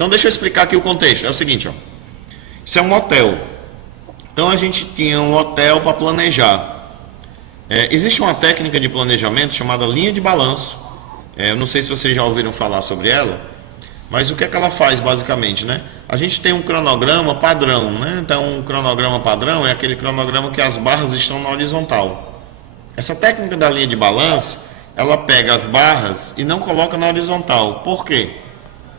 Então deixa eu explicar aqui o contexto. É o seguinte, ó. Isso é um hotel. Então a gente tinha um hotel para planejar. Existe uma técnica de planejamento chamada linha de balanço. Eu não sei se vocês já ouviram falar sobre ela, mas o que é que ela faz basicamente, né? A gente tem um cronograma padrão, né? Então um cronograma padrão é aquele cronograma que as barras estão na horizontal. Essa técnica da linha de balanço, ela pega as barras e não coloca na horizontal. Por quê?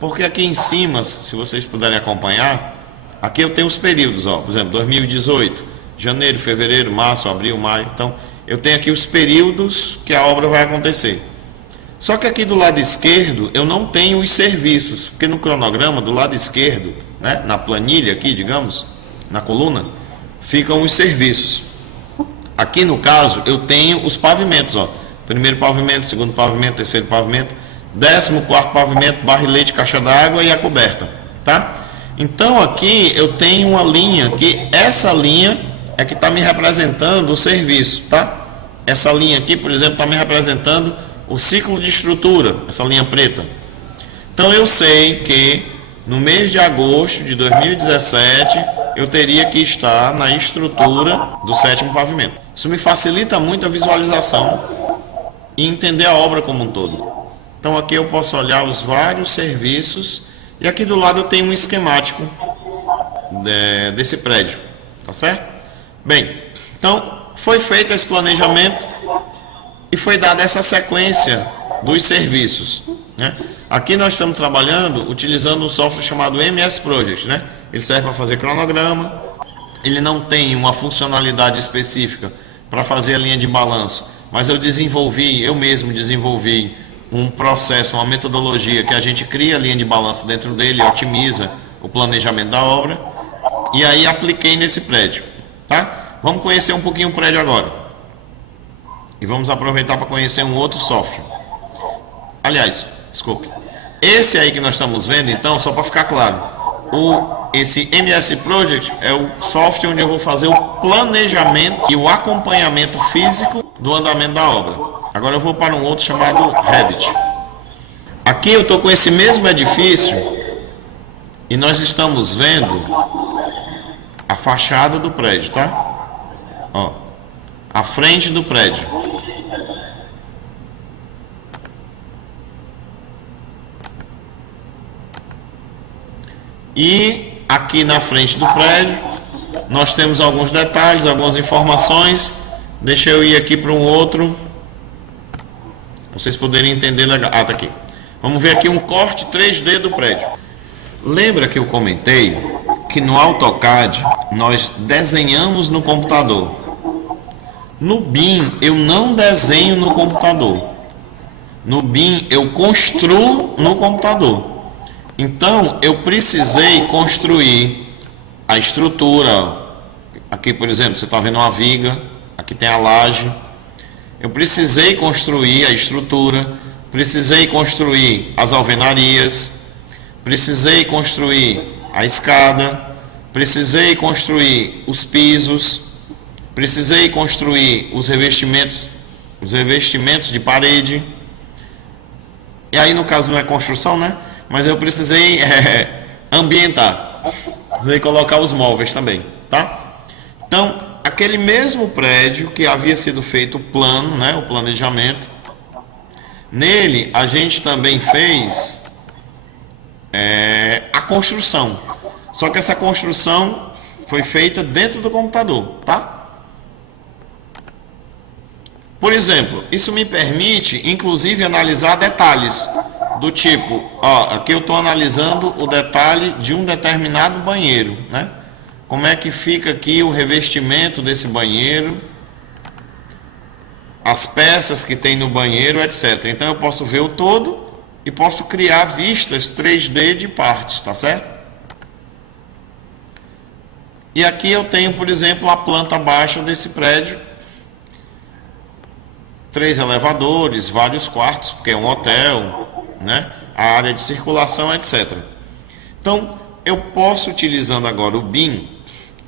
Porque aqui em cima, se vocês puderem acompanhar, aqui eu tenho os períodos, ó, por exemplo, 2018, janeiro, fevereiro, março, abril, maio. Então eu tenho aqui os períodos que a obra vai acontecer. Só que aqui do lado esquerdo eu não tenho os serviços, porque no cronograma do lado esquerdo, né, na planilha aqui, digamos, na coluna, ficam os serviços. Aqui no caso eu tenho os pavimentos, ó, primeiro pavimento, segundo pavimento, terceiro pavimento, 14º pavimento, barrilete, caixa d'água e a coberta, tá? Então aqui eu tenho uma linha, que essa linha é que está me representando o serviço, tá? Essa linha aqui, por exemplo, está me representando o ciclo de estrutura, essa linha preta. Então eu sei que no mês de agosto de 2017 eu teria que estar na estrutura do 7º pavimento. Isso me facilita muito a visualização e entender a obra como um todo. Então aqui eu posso olhar os vários serviços e aqui do lado eu tenho um esquemático desse prédio, tá certo? Bem, então foi feito esse planejamento e foi dada essa sequência dos serviços, né? Aqui nós estamos trabalhando utilizando um software chamado MS Project, né? Ele serve para fazer cronograma, ele não tem uma funcionalidade específica para fazer a linha de balanço, mas eu mesmo desenvolvi um processo, uma metodologia que a gente cria a linha de balanço dentro dele, otimiza o planejamento da obra, e aí apliquei nesse prédio, tá? Vamos conhecer um pouquinho o prédio agora. E vamos aproveitar para conhecer um outro software. Aliás, desculpe. Esse aí que nós estamos vendo, então, só para ficar claro, esse MS Project é o software onde eu vou fazer o planejamento e o acompanhamento físico do andamento da obra. Agora eu vou para um outro chamado Revit. Aqui eu estou com esse mesmo edifício e nós estamos vendo a fachada do prédio, tá? Ó, a frente do prédio. E aqui na frente do prédio nós temos alguns detalhes, algumas informações. Deixa eu ir aqui para um outro, pra vocês poderem entender legal. Ah, tá aqui. Vamos ver aqui um corte 3D do prédio. Lembra que eu comentei que no AutoCAD nós desenhamos no computador? No BIM eu não desenho no computador. No BIM eu construo no computador. Então eu precisei construir a estrutura. Aqui, por exemplo, você está vendo uma viga, aqui tem a laje. Eu precisei construir a estrutura, precisei construir as alvenarias, precisei construir a escada, precisei construir os pisos, precisei construir os revestimentos de parede. E aí no caso não é construção, né? Mas eu precisei ambientar, precisei colocar os móveis também, tá? Então, aquele mesmo prédio que havia sido feito o plano, né, o planejamento, nele a gente também fez a construção. Só que essa construção foi feita dentro do computador, tá? Por exemplo, isso me permite, inclusive, analisar detalhes do tipo, ó, aqui eu estou analisando o detalhe de um determinado banheiro, né? Como é que fica aqui o revestimento desse banheiro, as peças que tem no banheiro, etc. Então eu posso ver o todo e posso criar vistas 3D de partes, tá certo? E aqui eu tenho, por exemplo, a planta baixa desse prédio, 3 elevadores, vários quartos, porque é um hotel, né? A área de circulação, etc. Então, eu posso, utilizando agora o BIM,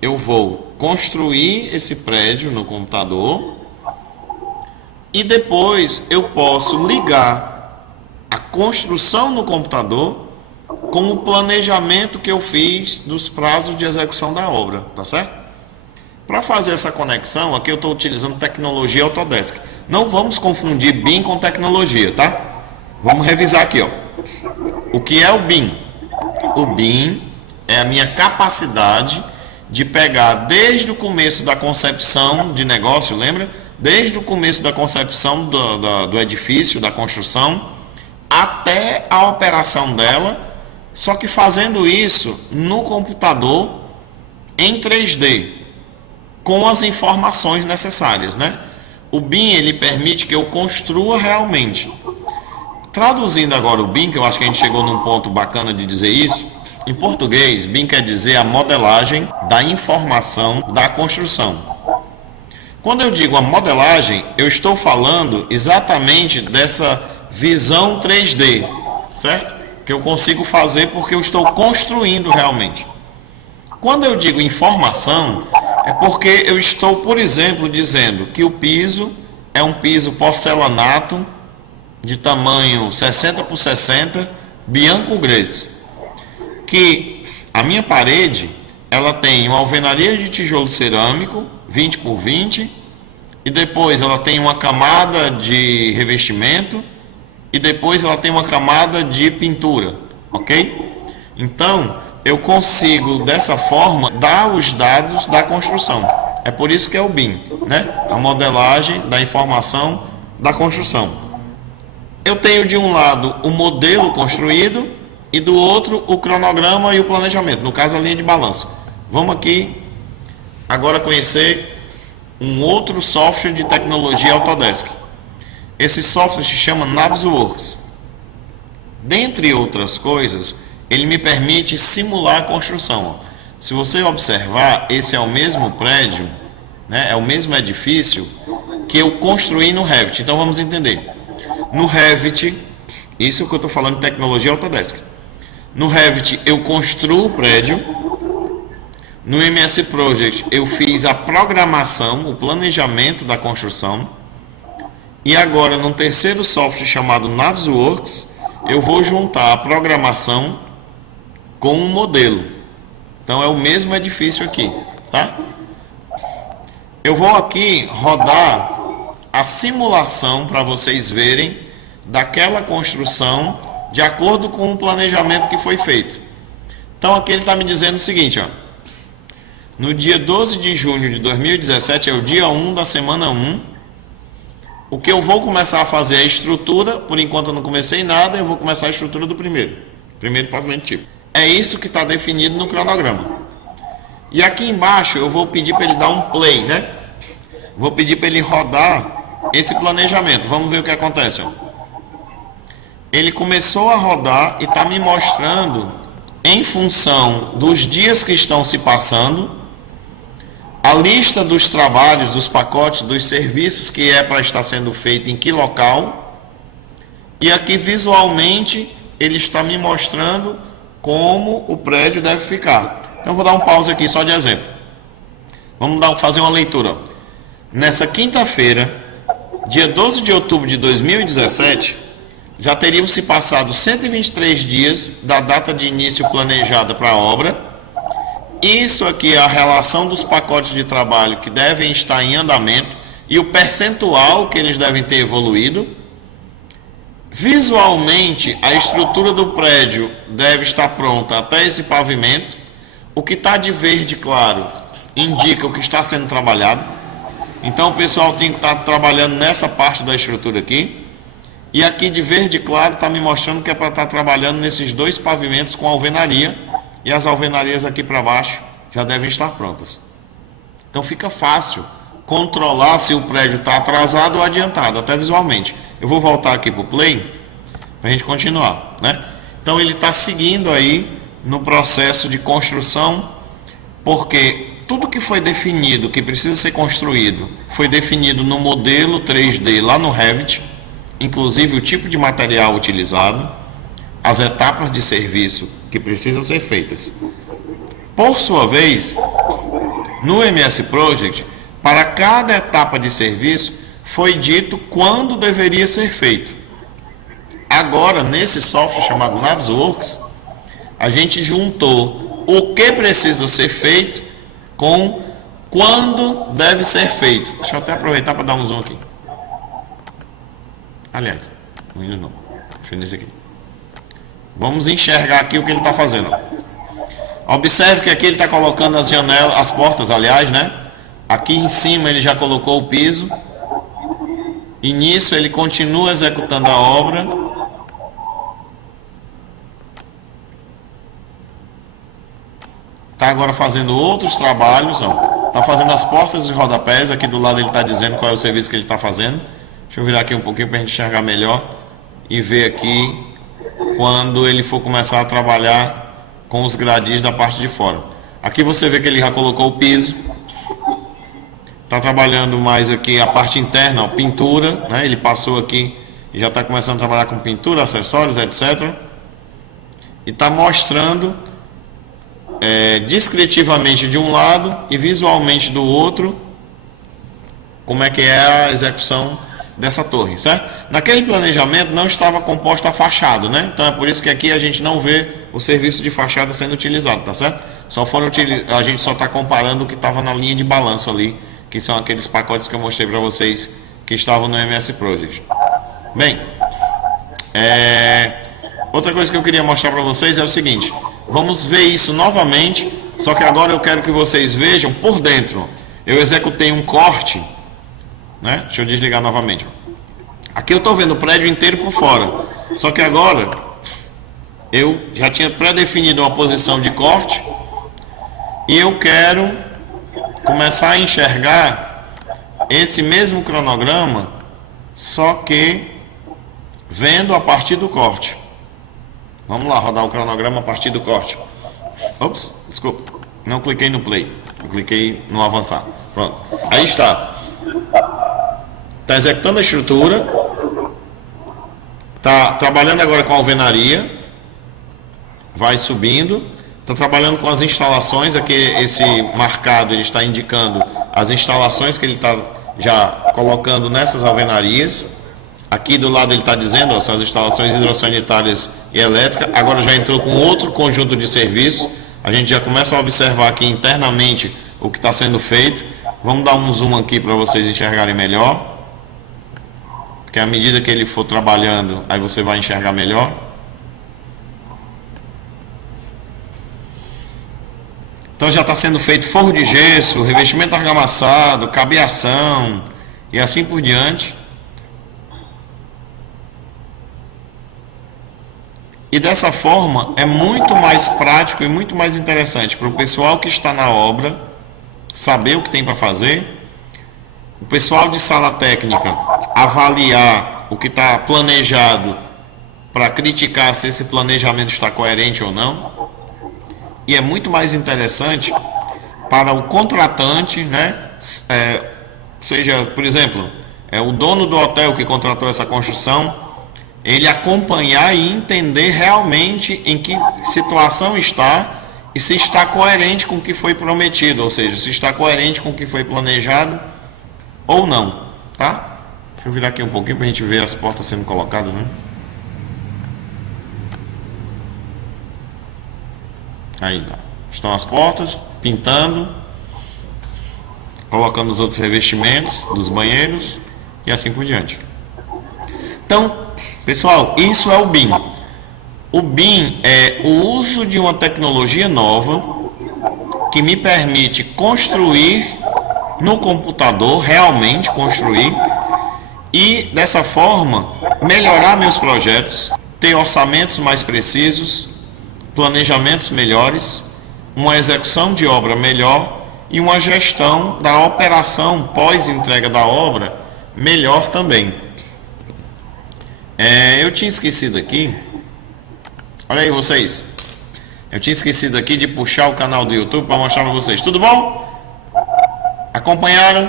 eu vou construir esse prédio no computador e depois eu posso ligar a construção no computador com o planejamento que eu fiz dos prazos de execução da obra, tá certo? Para fazer essa conexão, aqui eu estou utilizando tecnologia Autodesk. Não vamos confundir BIM com tecnologia, tá? Vamos revisar aqui, ó. O que é o BIM? O BIM é a minha capacidade de pegar desde o começo da concepção de negócio, lembra? Desde o começo da concepção do edifício, da construção, até a operação dela, só que fazendo isso no computador em 3D, com as informações necessárias, né? O BIM, ele permite que eu construa realmente. Traduzindo agora o BIM, que eu acho que a gente chegou num ponto bacana de dizer isso, em português, BIM quer dizer a modelagem da informação da construção. Quando eu digo a modelagem, eu estou falando exatamente dessa visão 3D, certo? Que eu consigo fazer porque eu estou construindo realmente. Quando eu digo informação, é porque eu estou, por exemplo, dizendo que o piso é um piso porcelanato de tamanho 60 por 60, bianco grese. Que a minha parede, ela tem uma alvenaria de tijolo cerâmico, 20 por 20, e depois ela tem uma camada de revestimento, e depois ela tem uma camada de pintura, ok? Então, eu consigo, dessa forma, dar os dados da construção. É por isso que é o BIM, né? A modelagem da informação da construção. Eu tenho de um lado o modelo construído e do outro o cronograma e o planejamento, no caso a linha de balanço. Vamos aqui agora conhecer um outro software de tecnologia Autodesk. Esse software se chama Navisworks. Dentre outras coisas, ele me permite simular a construção. Se você observar, esse é o mesmo prédio, né? É o mesmo edifício que eu construí no Revit. Então vamos entender. No Revit, isso que eu estou falando de tecnologia Autodesk. No Revit eu construo o prédio. No MS Project eu fiz a programação, o planejamento da construção. E agora no terceiro software chamado Navisworks, eu vou juntar a programação com um modelo. Então é o mesmo edifício aqui, tá? Eu vou aqui rodar a simulação para vocês verem daquela construção de acordo com o planejamento que foi feito. Então aqui ele está me dizendo o seguinte, ó. No dia 12 de junho de 2017, é o dia 1 da semana 1. O que eu vou começar a fazer é a estrutura. Por enquanto eu não comecei nada, eu vou começar a estrutura do primeiro pavimento tipo. É isso que está definido no cronograma. E aqui embaixo eu vou pedir para ele dar um play, né? Vou pedir para ele rodar esse planejamento. Vamos ver o que acontece, ó. Ele começou a rodar e está me mostrando, em função dos dias que estão se passando, a lista dos trabalhos, dos pacotes, dos serviços que é para estar sendo feito em que local. E aqui visualmente ele está me mostrando como o prédio deve ficar. Então vou dar um pause aqui só de exemplo. Vamos fazer uma leitura. Nessa quinta-feira, dia 12 de outubro de 2017, já teriam se passado 123 dias da data de início planejada para a obra. Isso aqui é a relação dos pacotes de trabalho que devem estar em andamento e o percentual que eles devem ter evoluído. Visualmente, a estrutura do prédio deve estar pronta até esse pavimento. O que está de verde claro indica o que está sendo trabalhado. Então o pessoal tem que estar trabalhando nessa parte da estrutura aqui. E aqui de verde claro está me mostrando que é para estar trabalhando nesses dois pavimentos com alvenaria. E as alvenarias aqui para baixo já devem estar prontas. Então fica fácil controlar se o prédio está atrasado ou adiantado, até visualmente. Eu vou voltar aqui para o play para a gente continuar, né? Então ele está seguindo aí no processo de construção, porque tudo que foi definido, que precisa ser construído, foi definido no modelo 3D lá no Revit, inclusive o tipo de material utilizado, as etapas de serviço que precisam ser feitas. Por sua vez, no MS Project, para cada etapa de serviço, foi dito quando deveria ser feito. Agora, nesse software chamado Navisworks, a gente juntou o que precisa ser feito com quando deve ser feito. Deixa eu até aproveitar para dar um zoom aqui. Aliás, ainda não. Deixa eu nesse aqui. Vamos enxergar aqui o que ele está fazendo. Observe que aqui ele está colocando as janelas, as portas, aliás, né? Aqui em cima ele já colocou o piso. E nisso ele continua executando a obra. Está agora fazendo outros trabalhos. Está fazendo as portas e rodapés. Aqui do lado ele está dizendo qual é o serviço que ele está fazendo. Deixa eu virar aqui um pouquinho para a gente enxergar melhor. E ver aqui quando ele for começar a trabalhar com os gradis da parte de fora. Aqui você vê que ele já colocou o piso. Está trabalhando mais aqui a parte interna, ó, pintura, né? Ele passou aqui e já está começando a trabalhar com pintura, acessórios, etc. E está mostrando descritivamente de um lado e visualmente do outro como é que é a execução dessa torre, certo? Naquele planejamento não estava composta a fachada, né? Então é por isso que aqui a gente não vê o serviço de fachada sendo utilizado, tá certo? A gente só está comparando o que estava na linha de balanço ali, que são aqueles pacotes que eu mostrei para vocês que estavam no MS Project. Bem, outra coisa que eu queria mostrar para vocês é o seguinte: vamos ver isso novamente, só que agora eu quero que vocês vejam por dentro. Eu executei um corte, né? Deixa eu desligar novamente. Aqui eu estou vendo o prédio inteiro por fora, só que agora eu já tinha pré-definido uma posição de corte e eu quero começar a enxergar esse mesmo cronograma, só que vendo a partir do corte. Vamos lá, rodar o cronograma a partir do corte. Ops, desculpa, não cliquei no play, eu cliquei no avançar. Pronto, aí está. Está executando a estrutura, está trabalhando agora com a alvenaria, vai subindo, está trabalhando com as instalações. Aqui esse marcado ele está indicando as instalações que ele está já colocando nessas alvenarias. Aqui do lado ele está dizendo, ó, são as instalações hidrossanitárias e elétricas. Agora já entrou com outro conjunto de serviços. A gente já começa a observar aqui internamente o que está sendo feito. Vamos dar um zoom aqui para vocês enxergarem melhor. Porque à medida que ele for trabalhando, aí você vai enxergar melhor. Então já está sendo feito forro de gesso, revestimento argamassado, cabeação e assim por diante. E dessa forma é muito mais prático e muito mais interessante para o pessoal que está na obra saber o que tem para fazer, o pessoal de sala técnica avaliar o que está planejado para criticar se esse planejamento está coerente ou não. E é muito mais interessante para o contratante, né? Seja, por exemplo, o dono do hotel que contratou essa construção, ele acompanhar e entender realmente em que situação está e se está coerente com o que foi prometido, ou seja, se está coerente com o que foi planejado ou não, tá? Deixa eu virar aqui um pouquinho para a gente ver as portas sendo colocadas, né? Aí, estão as portas, pintando, colocando os outros revestimentos dos banheiros e assim por diante. Então, pessoal, isso é o BIM. O BIM é o uso de uma tecnologia nova que me permite construir no computador, realmente construir, e dessa forma melhorar meus projetos, ter orçamentos mais precisos, planejamentos melhores, uma execução de obra melhor e uma gestão da operação pós-entrega da obra melhor também. Eu tinha esquecido aqui, olha aí vocês, eu tinha esquecido aqui de puxar o canal do YouTube para mostrar para vocês. Tudo bom? Acompanharam?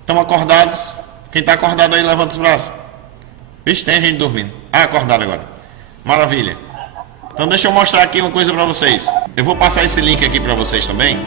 Estão acordados? Quem está acordado aí, levanta os braços. Vixe, tem gente dormindo. Acordado agora. Maravilha. Então deixa eu mostrar aqui uma coisa para vocês. Eu vou passar esse link aqui para vocês também.